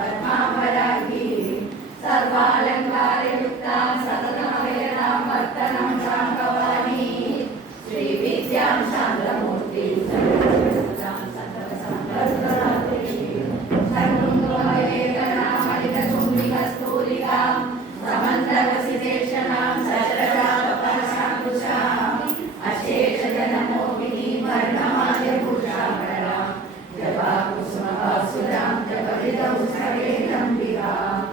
पद्मापरागी सर्वालंकारयुक्ता सततमवेदां वर्तनं शाम्भवानी श्रीविद्यां शान्तमूर्तिं सर्वभूतां सततसंकल्परात्रिं सर्वं समन्तवसिदेशनां सचरजापरशाकुशाम् अशेषजनमोहिनीं वर्णमाल्यभूषाभरां जपाकुसुमभासुरां जपविदौस्तवेदम्बिकाम्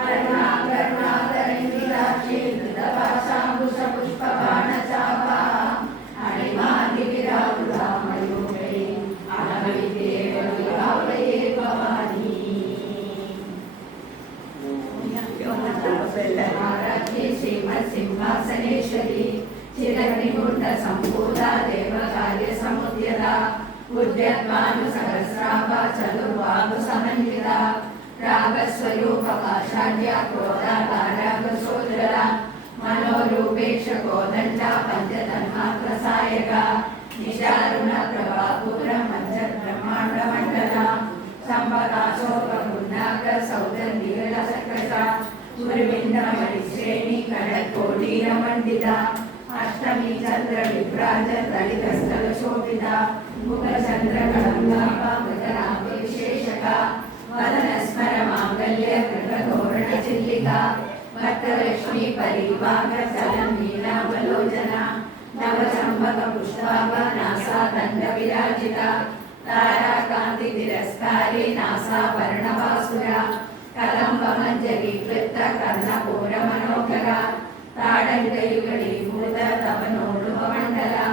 अरुणाकरुणाकरैर्विराक्षीं कृतपाशाङ्कुशपुष्पबाणचापाम् अणिमादिविरावृतां मयूरैः अनविद्येव विरावृये भवानी श्रीमत्सिंहासनेश्वरी चिरग्निकुण्ड सम्पूता देवकार्यसमुद्यता उद्यद्भानुसहस्राभा चतुर्बाहुसमन्विता रागस्वरूपपाषाढ्या क्रोधाकारागसोदरा मनोरूपेक्ष कोदण्डा पञ्चतन्मात्रसायका निशारुणप्रभापूर मञ्चब्रह्माण्डमण्डला सम्पकाशोपपुण्डाकसौदर्यलसकृता गुरुविन्दमणिश्रेणी कनकोटीरमण्डिता अष्टमी चन्द्र विभ्राज ललितस्थलशोभिता मुखचन्द्रकलङ्गापा मृगनाभिषेशका वदनस्मर माङ्गल्य कृततोरणचिल्लिका भक्तलक्ष्मी परिवाहचलं नीलावलोचना नवचम्बकपुष्पाभ नासादण्डविराजिता ताराकान्तितिरस्कारी नासाभरणवासुरा कलम्बमञ्जरी क्लिप्त कर्णपूरमनोहरा ताडङ्गयुगलीभूत तवनोडुपमण्डला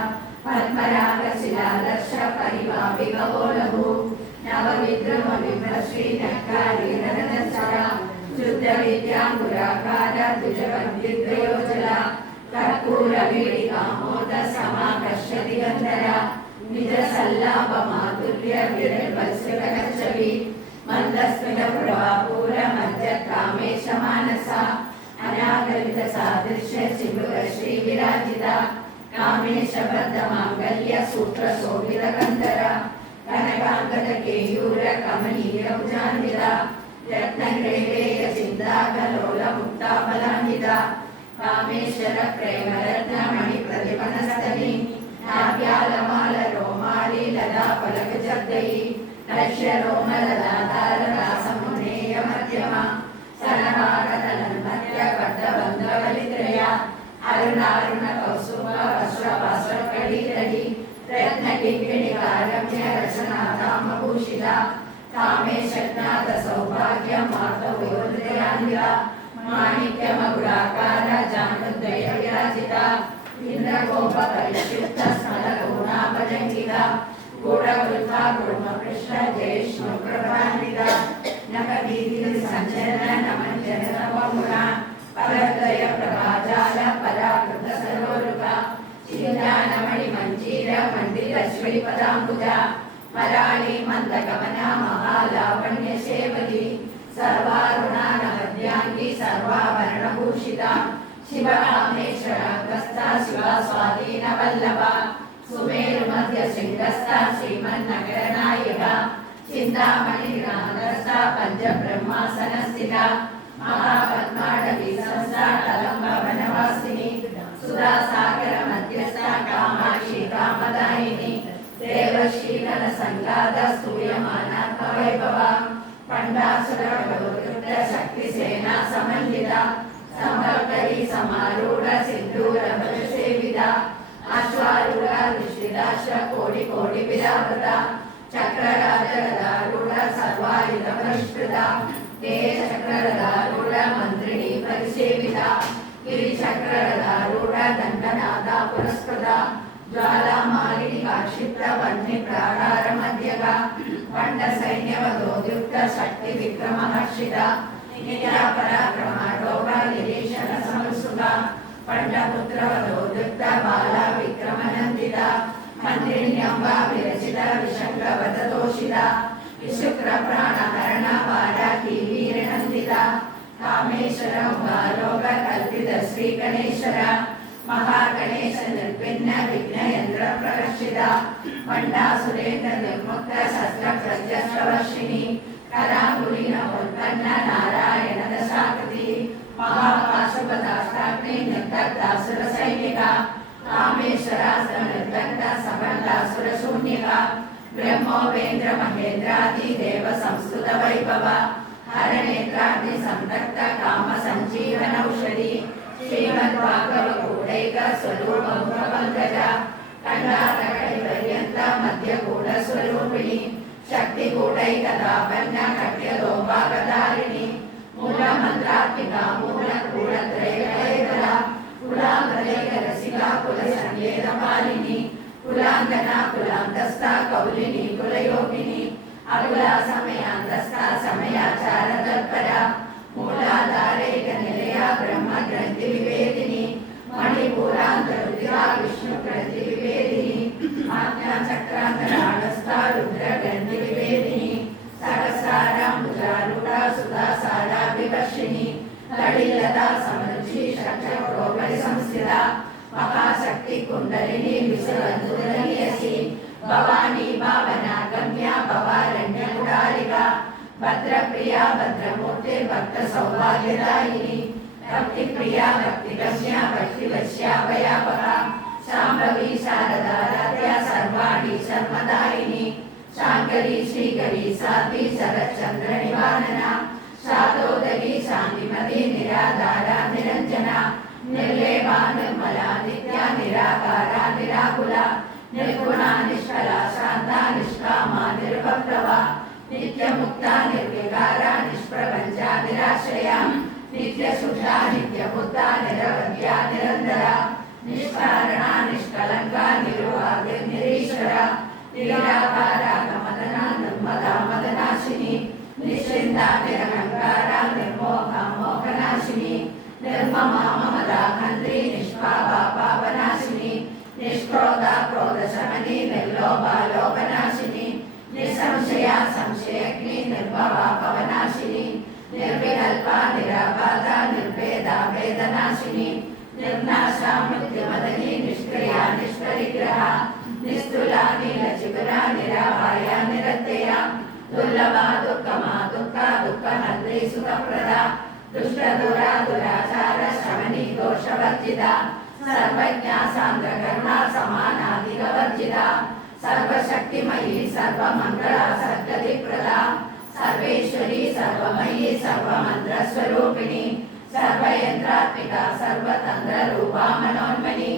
पद्मरागशिलादर्श परिवाविगवोलभू नवविद्रुमविभ्रश्रीनक्कारीरनदर्शरा शुद्धविद्याङ्कुराकार द्विजवद्विद्वयोजला कर्पूरवीडिकामोद समाकर्षति गन्धरा निजसल्लाभमाधुर्य विरल्वत्सुरकच्छवि मन्दस्मितप्रभापूर मज्जकामेशमानसा अनागलितसादृश्य चिबुरश्रीविराजिता कामेशबद्धमाङ्गल्य सूत्रशोभितकन्धरा कनकाङ्गदकेयूर कमनीयभुजान्विता रत्नग्रैवेयचिन्ताकलोलमुक्ताफलान्विता कामेश्वर प्रेमरत्नमणिप्रतिपनस्तनी नाभ्यालमाल रोमाली लता फलकजग्दयी लक्ष्य रोमलदाधार रासमुनेय मध्यमा सनभागतनन्मत्य कड्डबन्धवलित्रया अरुणारुण कौसुभ वस्त्रवस्त्रकडितडी रत्नकिङ्किणिकारम्य रचनाधामभूषिता कामेशज्ञात सौभाग्य मातवयोदयान्विता माणिक्यमकुडाकार जानुद्वय विराजिता इन्द्रगोपपरिक्षिप्त स्मलगुणाभजङ्गिता गूढकृत्वा गुरुमकृष्ण जयेष्णुप्रभान्विता नखदीतिसञ्चरण नमञ्जनतममुना परद्वय प्रभाजाल पराकृत सरोरुका चिन्तानमणिमञ्जीर मण्डितश्रीपदाम्बुजा मराळी मन्दगमना महालावण्यसेवगी सर्वारुणा नवद्याङ्गी सर्वाभरणभूषिता शिवकामेश्वरागस्ता शिवा स्वाधीनवल्लभा सुमेरुमध्यशृङ्गस्था श्रीमन्नगरनायिका चिन्तामणिग्रामस्था पञ्चब्रह्मासनस्थिता महापद्माडवीसंस्था कलम्बवनवासिनी सुधासागरमध्यस्था कामाक्षी कामदायिनी देवश्रीगणसङ्गाता स्तूयमानात्मवैभवा पण्डासुरवरोधृत शक्तिसेना समन्विता संवत्सरी समारूढ सिन्दूरभजसेविता अश्वारूढ ऋषिदाश्र कोटि कोटि विरावृता चक्रराजगदारूढ सर्वायुध परिष्कृता चक्ररथारूढ मन्त्रिणी परिसेविता गिरिचक्ररथारूढ दण्डनादा पुरस्कृता ज्वालामालिनी काक्षिप्त वह्नि प्राकार मध्यगा पंड सैन्यवधोद्युक्त शक्ति विक्रमहर्षिता नित्या पराक्रमाढोगा निरीक्षण संस्कृता पंडपुत्र वधोद्युक्त बाला विक्रमनन्दिता मंत्रिण्यंबा विरचित विशंकवदतोषिता विशुक्र प्राणहरण बालाकी वीरनन्दिता कामेश्वर उमारोग कल्पित श्री गणेश्वर महागणेश निर्विघ्न विघ्न यंत्र प्रकर्षिता पंडासुरेन्द्र निर्मुक्त शस्त्र प्रजस्रवर्षिणी करांगुली नमोत्तन సంతప్తాసుర సైనిక కామేశ్వరాసుర నిర్దండ సబండాసుర శూన్యక బ్రహ్మోవేంద్ర మహేంద్రాది దేవ సంస్కృత వైభవ హరనేత్రాగ్ని సంతక్త కామ సంజీవనౌషధి శ్రీమద్భాగవ కూడైక స్వరూపం పంకజ కండారకైవర్యంత మధ్యకూడ స్వరూపిణి శక్తి కూడైకదాపన్య కట్యదోపాగదారిణి మూల మంత్రాత్మిక మూల కూడత్రైకైకర కులాంగరైక రసిక కుల సంగేత పాలిని కులాంగన కులాంతస్థ కౌలిని కులయోగిని అకుల సమయాంతస్థ సమయాచార తత్పర మూలాధారైక నిలయ బ్రహ్మ గ్రంథి వివేదిని మణిపూరాంతరుద్ర విష్ణు గ్రంథి వివేదిని ఆజ్ఞా చక్రాంతరాళస్థ రుద్ర గ్రంథి వివేదిని సహస్రారాంబుజారూఢ సుధాసారా వివర్షిణి లడిల్లదా సమరుచి షట్చక్రోపరి సంస్థిత మహాశక్తి కుండలిని విసురంధురనియసి భవానీ భావన గమ్య భవారణ్య కుడారిక భద్రప్రియ భద్రమూర్తి భక్త సౌభాగ్యదాయిని భక్తి ప్రియ భక్తి గమ్య భక్తి వశ్యాభయాపక శాంభవి శారదారాధ్య సర్వాణి శర్మదాయిని శాంకరి శ్రీకరి సాధ్వి శరచంద్ర నివారణ శాతోదరి శాంతిమతి నిరాధార నిరంజన నిర్లేభా నిర్మల నిత్య నిరాకార నిరాకుల నిర్గుణ నిష్కల శాంత నిష్కామ నిర్భక్తవ నిత్యముక్త నిర్వికార నిష్ప్రపంచ నిరాశ్రయ నిత్యశుద్ధ నిత్యబుద్ధ నిరవధ్య నిరంతర నిష్కారణ నిష్కలంక నిరువాగ నిరీశ్వర నిరాకార మదన నిర్మద మదనాశిని నిశ్చింద నిరహంకార నిర్మోహ మోహనాశిని నిర్మమ మమద ఖండ్రి నిష్పాప పాపనాశిని నిష్క్రోధ క్రోధ శమని నిర్లోభ లోభనాశిని నిస్సంశయ సంశయగ్ని నిర్భవ పవనాశిని నిర్వికల్ప నిరాపాద నిర్భేద వేదనాశిని నిర్నాశ మృత్యుమదని నిష్క్రియ నిష్పరిగ్రహ నిస్తుల నీలచిగుర నిరాపాయ నిరత్యయ దుర్లభ దుఃఖమా దుఃఖ దుఃఖహంత్రి సుఖప్రద దుష్ట దుర దురాచార శమని దోషవర్జిత సర్వజ్ఞ సాంద్రకర్ణ సమానాధికవర్జిత సర్వశక్తిమయీ సర్వమంగళ సద్గతిప్రద సర్వేశ్వరి సర్వమయీ సర్వమంత్రస్వరూపిణి సర్వయంత్రాత్మిక సర్వతంత్ర రూపా మనోన్మణి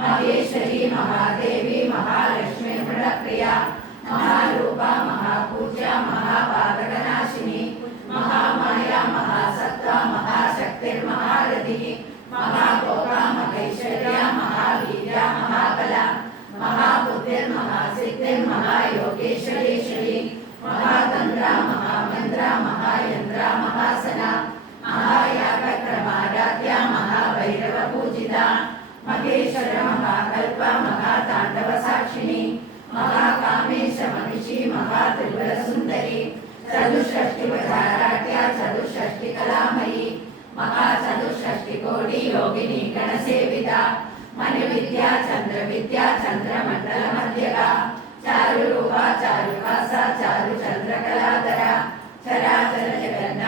మహేశ్వరి మహాదేవి మహాలక్ష్మి మృడప్రియ మహారూప మహాపూజ్య మహాపాతకనాశిని మహామాయ మహాసత్వ మహాశక్తిర్మహారథి మహాభోగ మహైశ్వర్య మహావీర్య మహాబల మహాబుద్ధిర్మహాసిద్ధిర్మహాయోగేశ్వరీశ్వరి మహాతంత్ర మహామంత్ర మహాయంత్ర మహాసన మహాయాగక్రమారాధ్య మహాభైరవ పూజిత మహేశ్వర మహాకల్ప మహాతాండవ సాక్షిణి మహాకామేశ మహిషి మహాత్రిపుర సుందరి చతుషష్ఠి వచారాధ్య చతుషష్ఠి కళామయీ మహాచతుషష్ఠి కోటి యోగిని గణసేవిత మణి విద్యా చంద్ర విద్యా చంద్రమండల మధ్యగా చారు రూప చారు భాస చారు చంద్రకళాధర చరాచర జగన్